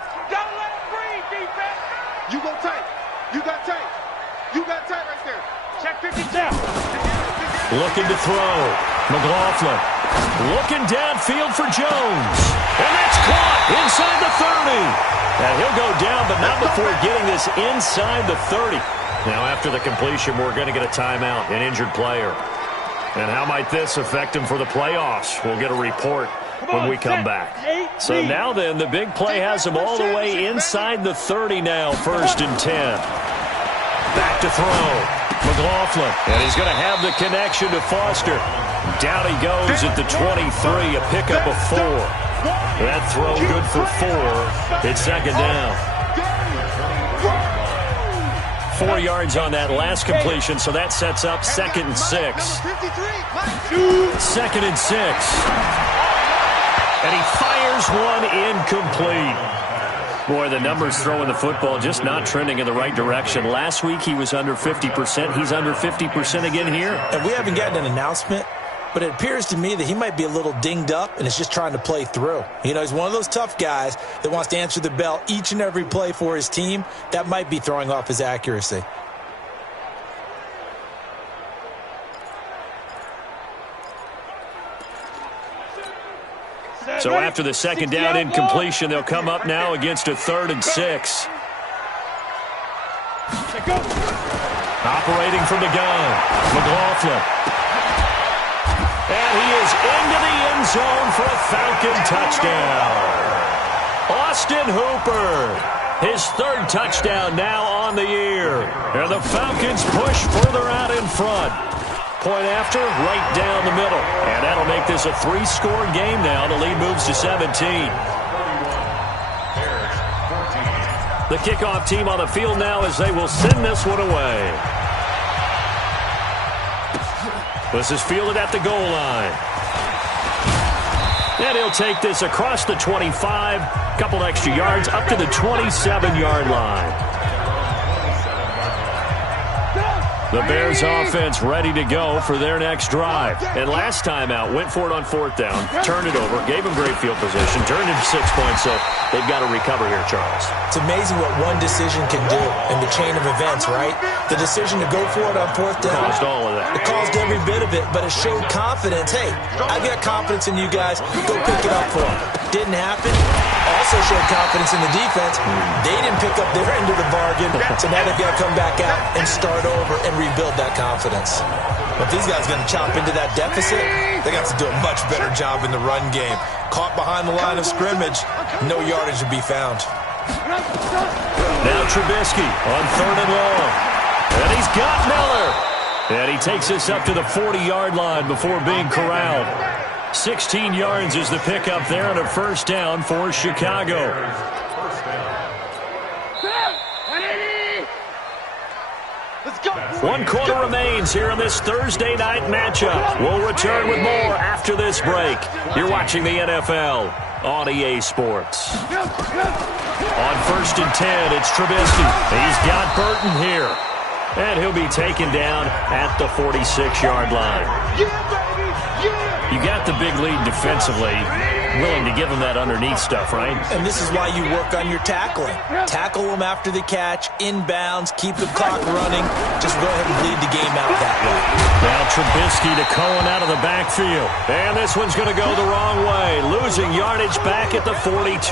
You go tight. You got tight. You got tight right there. Check 57. Looking to throw. McLaughlin looking downfield for Jones. And that's caught inside the 30. And he'll go down, but not before getting this inside the 30. Now after the completion, we're going to get a timeout, an injured player. And how might this affect him for the playoffs? We'll get a report when we come back. So now then, the big play has him all the way inside the 30 now, 1st and 10. Back to throw. McLaughlin, and he's going to have the connection to Foster. Down he goes at the 23, a pickup of 4. That throw good for 4. It's 2nd down. 4 yards on that last completion, so that sets up 2nd and 6. 2nd and 6. And he fires one incomplete. Boy, the numbers throwing the football just not trending in the right direction. Last week he was under 50%. He's under 50% again here. And we haven't gotten an announcement, but it appears to me that he might be a little dinged up and is just trying to play through. You know, he's one of those tough guys that wants to answer the bell each and every play for his team. That might be throwing off his accuracy. So after the 2nd down incompletion, they'll come up now against a 3rd and 6. Operating from the gun, McLaughlin. And he is into the end zone for a Falcon touchdown. Austin Hooper, his 3rd touchdown now on the year. And the Falcons push further out in front. Point after, right down the middle. And that'll make this a 3-score game now. The lead moves to 17. The kickoff team on the field now as they will send this one away. This is fielded at the goal line. And he'll take this across the 25, couple extra yards, up to the 27-yard line. The Bears offense ready to go for their next drive. And last time out, went for it on 4th down, turned it over, gave them great field position, turned it to 6 points, so they've got to recover here, Charles. It's amazing what one decision can do in the chain of events, right? The decision to go for it on 4th down. Caused all of that. It caused every bit of it, but it showed confidence. Hey, I've got confidence in you guys. Go pick it up for them. Didn't happen. Also showed confidence in the defense. They didn't pick up their end of the bargain, so now they've got to come back out and start over and rebuild that confidence. If these guys are going to chop into that deficit, they got to do a much better job in the run game. Caught behind the line of scrimmage, no yardage to be found. Now Trubisky on 3rd and long. And he's got Miller. And he takes us up to the 40-yard line before being corralled. 16 yards is the pickup there and a 1st down for Chicago. One quarter remains here in this Thursday night matchup. We'll return with more after this break. You're watching the NFL on EA Sports. On 1st and 10, it's Trubisky. He's got Burton here. And he'll be taken down at the 46-yard line. You got the big lead defensively, willing to give them that underneath stuff, right? And this is why you work on your tackling. Tackle them after the catch, inbounds, keep the clock running. Just go ahead and bleed the game out that way. Now Trubisky to Cohen out of the backfield. And this one's going to go the wrong way, losing yardage back at the 42.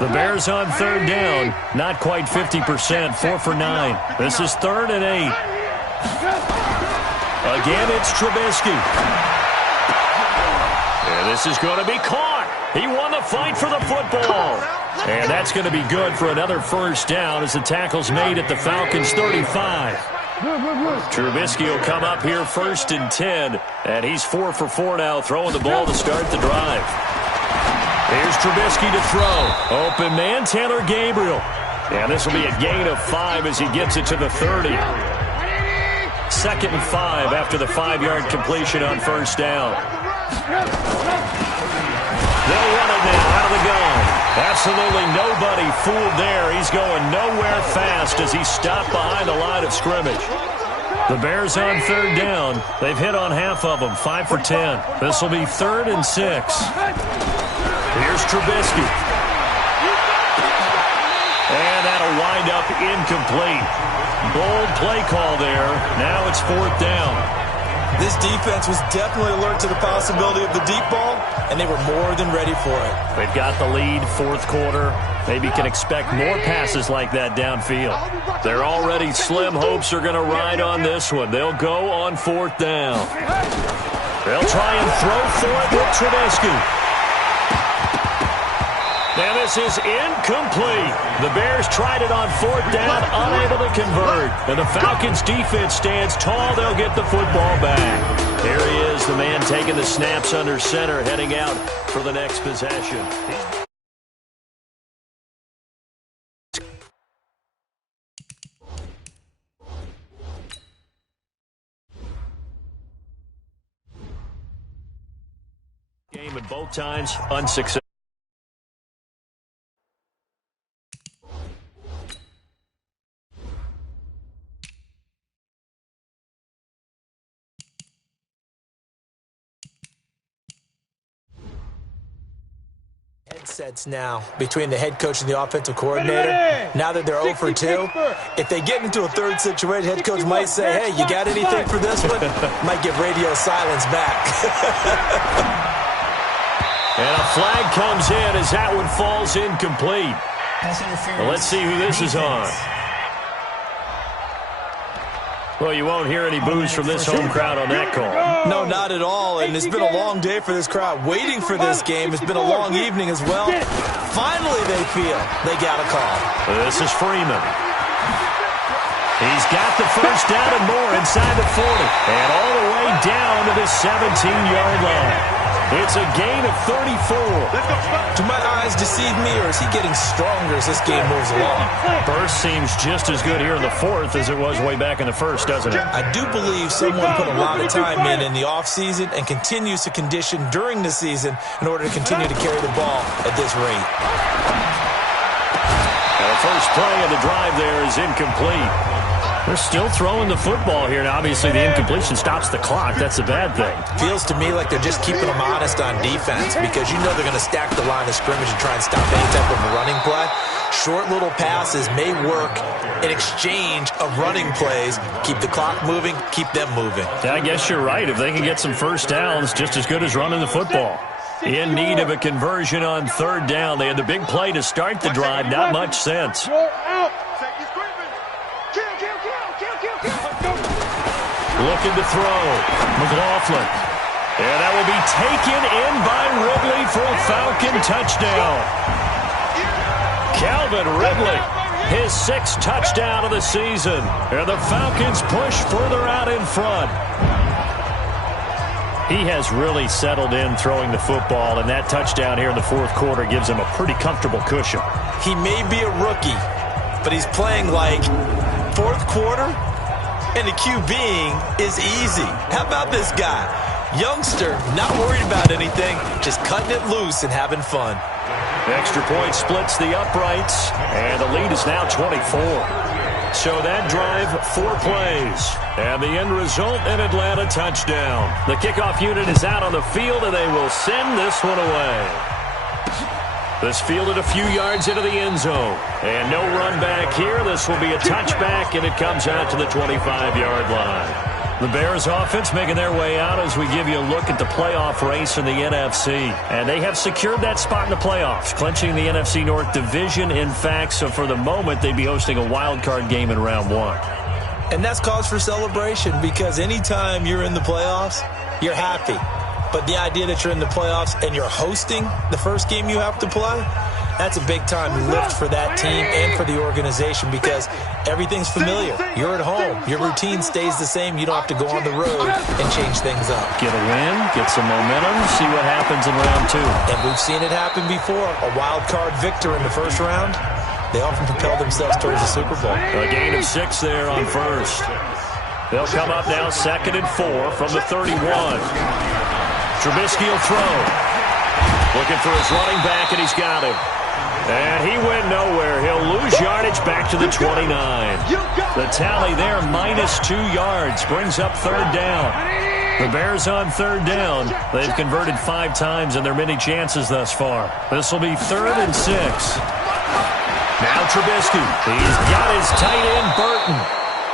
The Bears on 3rd down, not quite 50%, 4 for 9. This is 3rd and 8. Again, it's Trubisky. And this is going to be caught. He won the fight for the football. And that's going to be good for another 1st down as the tackle's made at the Falcons' 35. Trubisky will come up here 1st and 10. And he's 4 for 4 now, throwing the ball to start the drive. Here's Trubisky to throw. Open man, Taylor Gabriel. And this will be a gain of 5 as he gets it to the 30. 2nd and 5 after the 5-yard completion on 1st down. They'll run it now out of the gun. Absolutely nobody fooled there. He's going nowhere fast as he stopped behind the line of scrimmage. The Bears on 3rd down. They've hit on half of them, 5 for 10. This will be 3rd and 6. Here's Trubisky. And that'll wind up incomplete. Bold play call there. Now it's 4th down. This defense was definitely alert to the possibility of the deep ball, and they were more than ready for it. They've got the lead, fourth quarter. Maybe can expect more passes like that downfield. They're already slim hopes are going to ride on this one. They'll go on fourth down. They'll try and throw for it with Trubisky. And this is incomplete. The Bears tried it on fourth down, unable to convert. And the Falcons' defense stands tall. They'll get the football back. Here he is, the man taking the snaps under center, heading out for the next possession. Game at both times, unsuccessful. Headsets now between the head coach and the offensive coordinator. Now that they're 0 for 2, if they get into a third situation, head coach might say, hey, you got anything for this one? Might give radio silence back. And a flag comes in as that one falls incomplete. Well, let's see who this is on. Well, you won't hear any boos from this home crowd on that call. No, not at all. And it's been a long day for this crowd waiting for this game. It's been a long evening as well. Finally, they feel they got a call. This is Freeman. He's got the first down and more inside the 40. And all the way down to the 17-yard line. It's a gain of 34. Do my eyes deceive me, or is he getting stronger as this game moves along? Burst seems just as good here in the fourth as it was way back in the first, doesn't it? I do believe someone put a lot of time in the offseason and continues to condition during the season in order to continue to carry the ball at this rate. And the first play of the drive there is incomplete. They're still throwing the football here. Now, obviously, the incompletion stops the clock. That's a bad thing. Feels to me like they're just keeping them honest on defense because you know they're going to stack the line of scrimmage and try and stop any type of a running play. Short little passes may work in exchange of running plays. Keep the clock moving, keep them moving. Yeah, I guess you're right. If they can get some first downs, just as good as running the football. In need of a conversion on third down. They had the big play to start the drive. Not much sense. Looking to throw. McLaughlin. And that will be taken in by Ridley for a Falcon touchdown. Calvin Ridley, his 6th touchdown of the season. And the Falcons push further out in front. He has really settled in throwing the football, and that touchdown here in the fourth quarter gives him a pretty comfortable cushion. He may be a rookie, but he's playing like fourth quarter. And the QBing is easy. How about this guy? Youngster, not worried about anything, just cutting it loose and having fun. Extra point splits the uprights, and the lead is now 24. So that drive, 4 plays. And the end result, an Atlanta touchdown. The kickoff unit is out on the field, and they will send this one away. This fielded a few yards into the end zone. And no run back here. This will be a touchback, and it comes out to the 25-yard line. The Bears offense making their way out as we give you a look at the playoff race in the NFC. And they have secured that spot in the playoffs, clinching the NFC North division, in fact. So for the moment, they'd be hosting a wild card game in round 1. And that's cause for celebration because anytime you're in the playoffs, you're happy. But the idea that you're in the playoffs and you're hosting the first game you have to play, that's a big-time lift for that team and for the organization because everything's familiar. You're at home. Your routine stays the same. You don't have to go on the road and change things up. Get a win, get some momentum, see what happens in round 2. And we've seen it happen before. A wild card victor in the first round, they often propel themselves towards the Super Bowl. A gain of 6 there on first. They'll come up now 2nd and 4 from the 31. Trubisky will throw. Looking for his running back, and he's got him. And he went nowhere. He'll lose yardage back to the 29. The tally there, -2 yards, brings up third down. The Bears on third down. They've converted 5 times in their many chances thus far. This will be 3rd and 6. Now Trubisky. He's got his tight end, Burton.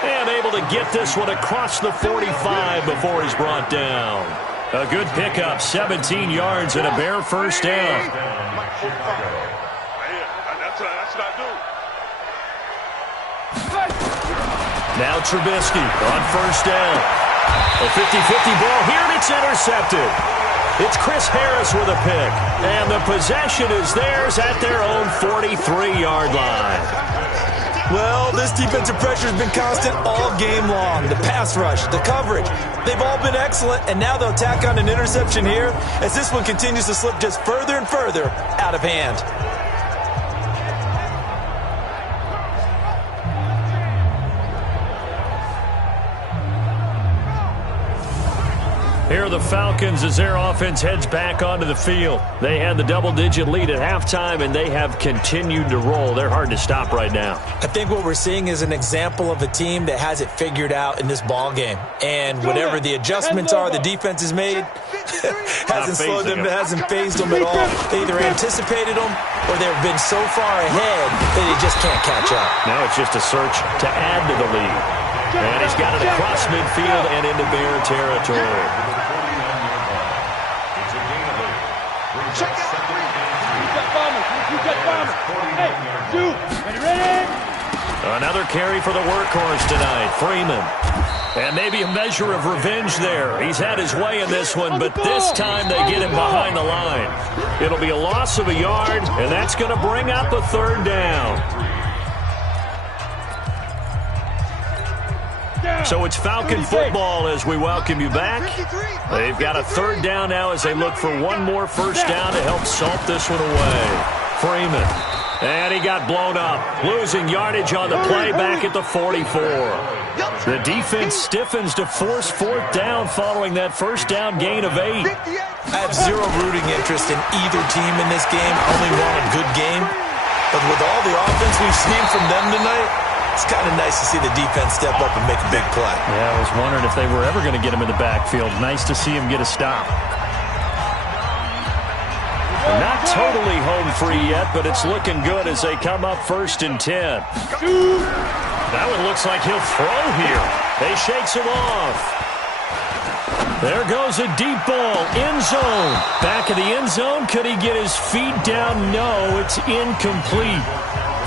And able to get this one across the 45 before he's brought down. A good pickup, 17 yards and a bare first down. Now Trubisky on first down. A 50-50 ball here, and it's intercepted. It's Chris Harris with a pick. And the possession is theirs at their own 43-yard line. Well, this defensive pressure has been constant all game long. The pass rush, the coverage, they've all been excellent, and now they'll tack on an interception here as this one continues to slip just further and further out of hand. Here are the Falcons as their offense heads back onto the field. They had the double-digit lead at halftime, and they have continued to roll. They're hard to stop right now. I think what we're seeing is an example of a team that has it figured out in this ball game. And whatever the adjustments are the defense has made, hasn't slowed them, hasn't phased them at all. They either anticipated them or they've been so far ahead that they just can't catch up. Now it's just a search to add to the lead. And he's got it across midfield and into Bear territory. Another carry for the workhorse tonight, Freeman. And maybe a measure of revenge there. He's had his way in this one, but this time they get him behind the line. It'll be a loss of a yard, and that's going to bring up a third down. So it's Falcon football as we welcome you back. They've got a third down now as they look for one more first down to help salt this one away. Freeman. And he got blown up, losing yardage on the play back at the 44. The defense stiffens to force fourth down following that first down gain of 8. I have zero rooting interest in either team in this game. I only want a good game. But with all the offense we've seen from them tonight, it's kind of nice to see the defense step up and make a big play. Yeah, I was wondering if they were ever going to get him in the backfield. Nice to see him get a stop. Not totally home free yet, but it's looking good as they come up 1st and 10. That one looks like he'll throw here. They shakes him off. There goes a deep ball, end zone. Back of the end zone, could he get his feet down? No, it's incomplete.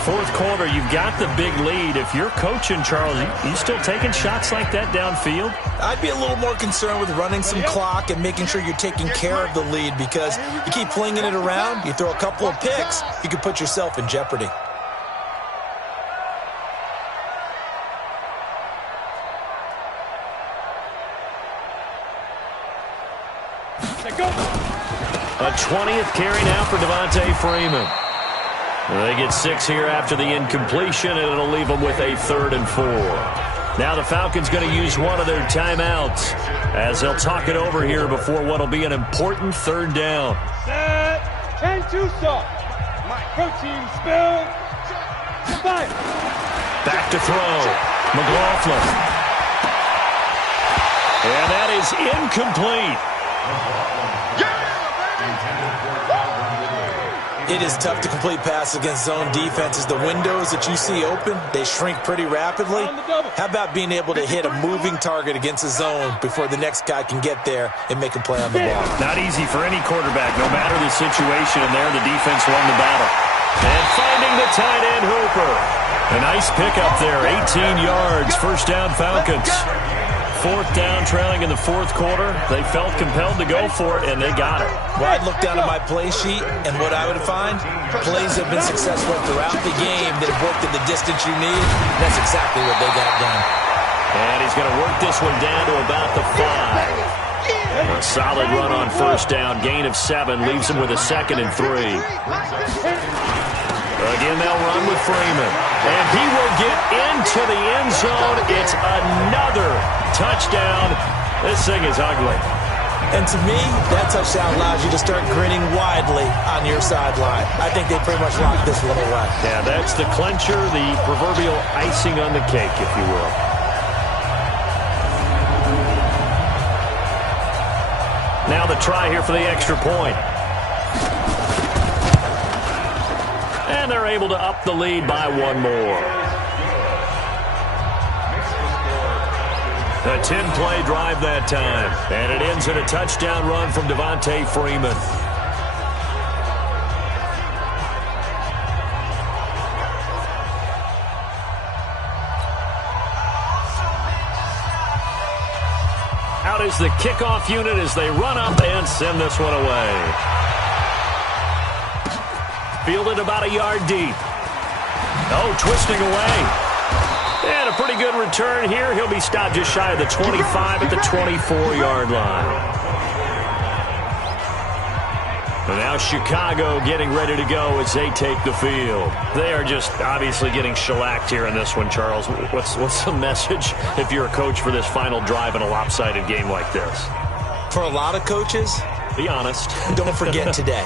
Fourth quarter, you've got the big lead. If you're coaching, Charles, you still taking shots like that downfield? I'd be a little more concerned with running some clock and making sure you're taking care of the lead, because you keep flinging it around, you throw a couple of picks, you could put yourself in jeopardy. A 20th carry now for Devontae Freeman. They get 6 here after the incompletion, and it'll leave them with a 3rd and 4. Now the Falcons going to use one of their timeouts as they'll talk it over here before what will be an important 3rd down. Set. 10-2 stop. Protein spill. Fire. Back to throw. McLaughlin. And that is incomplete. It is tough to complete passes against zone defenses. The windows that you see open, they shrink pretty rapidly. How about being able to hit a moving target against a zone before the next guy can get there and make a play on the ball? Not easy for any quarterback, no matter the situation, and there the defense won the battle. And finding the tight end, Hooper. A nice pickup there, 18 yards, first down Falcons. 4th down, trailing in the 4th quarter. They felt compelled to go for it, and they got it. Well, I'd look down at my play sheet, and what I would find, plays have been successful throughout the game that have worked at the distance you need. That's exactly what they got done. And he's going to work this one down to about the 5. A solid run on first down, gain of 7, leaves him with a 2nd and 3. Again, they'll run with Freeman. And he will get into the end zone. It's another touchdown. This thing is ugly. And to me, that touchdown allows you to start grinning widely on your sideline. I think they pretty much locked this one away. Yeah, that's the clincher, the proverbial icing on the cake, if you will. Now the try here for the extra point. And they're able to up the lead by one more. A 10-play drive that time. And it ends in a touchdown run from Devontae Freeman. Out is the kickoff unit as they run up and send this one away. Fielded about a yard deep. Oh, twisting away. And a pretty good return here. He'll be stopped just shy of the 25 at the 24-yard line. And now Chicago getting ready to go as they take the field. They are just obviously getting shellacked here in this one, Charles. What's the message if you're a coach for this final drive in a lopsided game like this? For a lot of coaches, be honest. Don't forget today.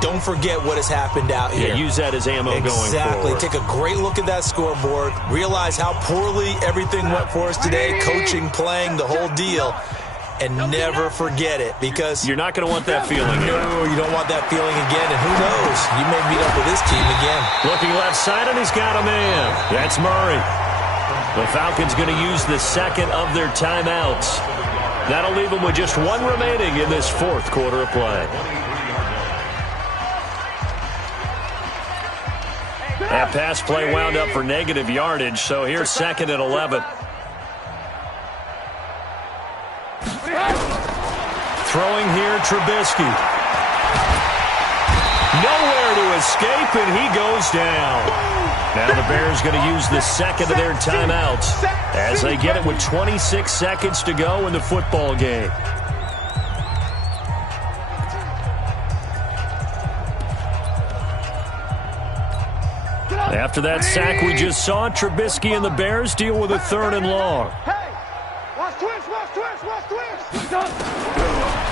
Don't forget what has happened out here. Yeah, use that as ammo going forward. Exactly. Take a great look at that scoreboard. Realize how poorly everything went for us today. Coaching, playing, the whole deal. And never forget it, because you're not going to want that feeling. No, you don't want that feeling again. And who knows? You may meet up with this team again. Looking left side, and he's got a man. That's Murray. The Falcons going to use the second of their timeouts. That'll leave them with just one remaining in this fourth quarter of play. That pass play wound up for negative yardage, so here's second and 11. Throwing here, Trubisky. Nowhere to escape, and he goes down. Now the Bears going to use the second of their timeouts as they get it with 26 seconds to go in the football game. After that sack we just saw, Trubisky and the Bears deal with a third and long. Watch twist.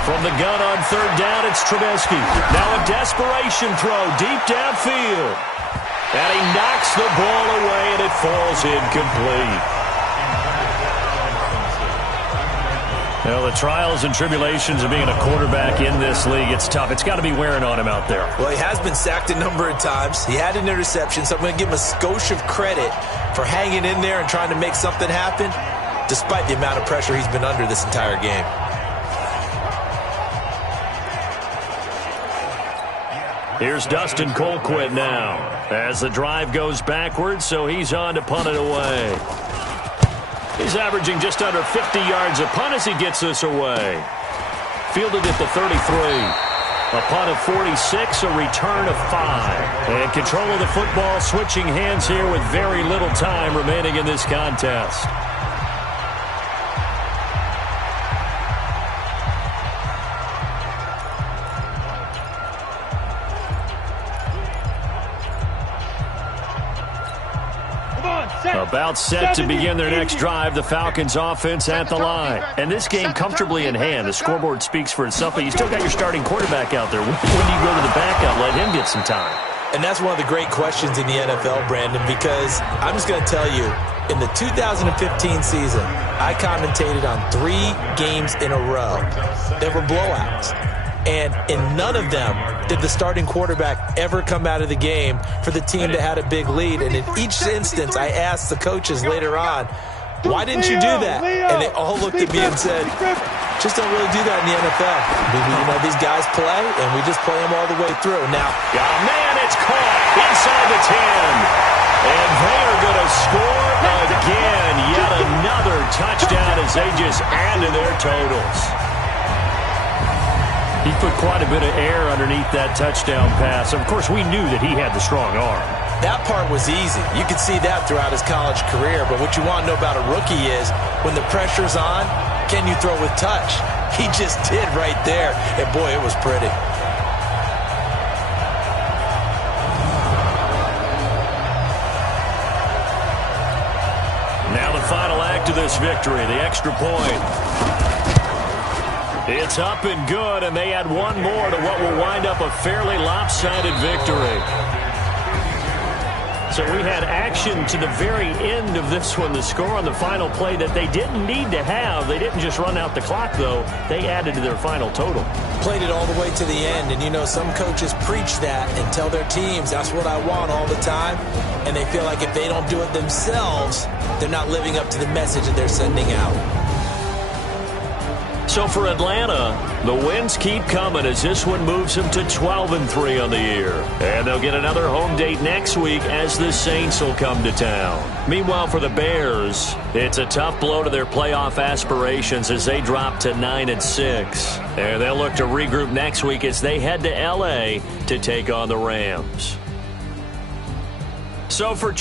From the gun on third down, it's Trubisky. Now a desperation throw deep downfield. And he knocks the ball away, and it falls incomplete. Well, the trials and tribulations of being a quarterback in this league, it's tough. It's got to be wearing on him out there. Well, he has been sacked a number of times. He had an interception, so I'm going to give him a skosh of credit for hanging in there and trying to make something happen, despite the amount of pressure he's been under this entire game. Here's Dustin Colquitt now as the drive goes backwards, so he's on to punt it away. He's averaging just under 50 yards a punt as he gets this away. Fielded at the 33. A punt of 46, a return of 5. And control of the football, switching hands here with very little time remaining in this contest. About set to begin their next drive, the Falcons offense at the line. And this game comfortably in hand. The scoreboard speaks for itself, but you still got your starting quarterback out there. When do you go to the backup, let him get some time? And that's one of the great questions in the NFL, Brandon, because I'm just going to tell you, in the 2015 season, I commentated on 3 games in a row. There were blowouts. And in none of them did the starting quarterback ever come out of the game for the team that had a big lead. And in each instance, I asked the coaches later on, why didn't you do that? And they all looked at me and said, just don't really do that in the NFL. You know, these guys play, and we just play them all the way through. Now, man, it's caught inside the 10. And they are going to score again. Yet another touchdown as they just add to their totals. He put quite a bit of air underneath that touchdown pass. Of course, we knew that he had the strong arm. That part was easy. You could see that throughout his college career. But what you want to know about a rookie is when the pressure's on, can you throw with touch? He just did right there. And, boy, it was pretty. Now the final act of this victory, the extra point. It's up and good, and they add one more to what will wind up a fairly lopsided victory. So we had action to the very end of this one, the score on the final play that they didn't need to have. They didn't just run out the clock, though. They added to their final total. Played it all the way to the end, and you know, some coaches preach that and tell their teams, that's what I want all the time, and they feel like if they don't do it themselves, they're not living up to the message that they're sending out. So for Atlanta, the wins keep coming as this one moves them to 12-3 on the year. And they'll get another home date next week as the Saints will come to town. Meanwhile, for the Bears, it's a tough blow to their playoff aspirations as they drop to 9-6. And they'll look to regroup next week as they head to L.A. to take on the Rams. So for